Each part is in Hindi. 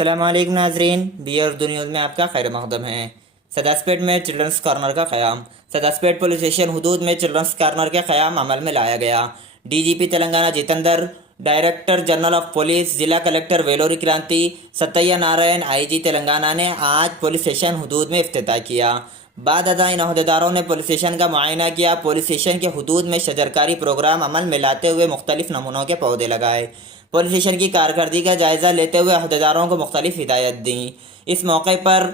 अस्सलामुअलैकुम नाजरीन, बी उर्दू न्यूज़ में आपका खैर मकदम है। सदास्पेट में चिल्ड्रंस कॉर्नर का क़याम। सदास्पेट पुलिस स्टेशन हदूद में चिल्ड्रंस कॉर्नर के क़याम अमल में लाया गया। DGP Telangana Jitendra, director general of police, जिला कलेक्टर वेलोरी क्रांति, सत्या नारायण, आईजी तेलंगाना ने आज पुलिस स्टेशन हदूद में इफ्तिताह किया। बाद अदा इन अहदेदारों ने पुलिस स्टेशन का मुआयना किया। पुलिस स्टेशन के हदूद में शजरकारी प्रोग्राम अमल में लाते हुए मुख्तलिफ नमूनों के पौधे लगाए। पुलिस स्टेशन की कारकर्दगी का जायज़ा लेते हुए अहदेदारों को मुख्तलिफ हिदायत दी। इस मौके पर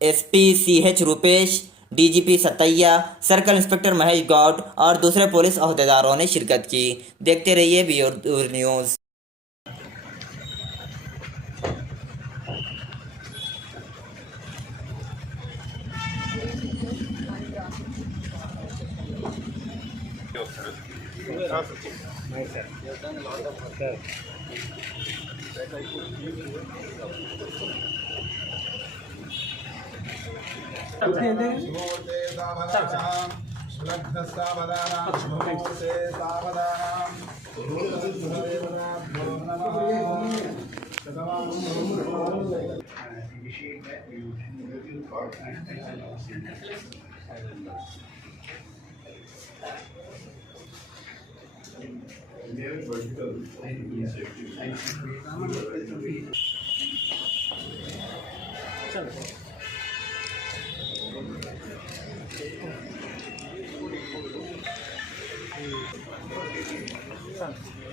SP CH Rupesh, DGP Satya, circle inspector Mahesh Goud और दूसरे पुलिस अहदेदारों ने शिरकत की। देखते रहिए बी उर्दू न्यूज़। चलो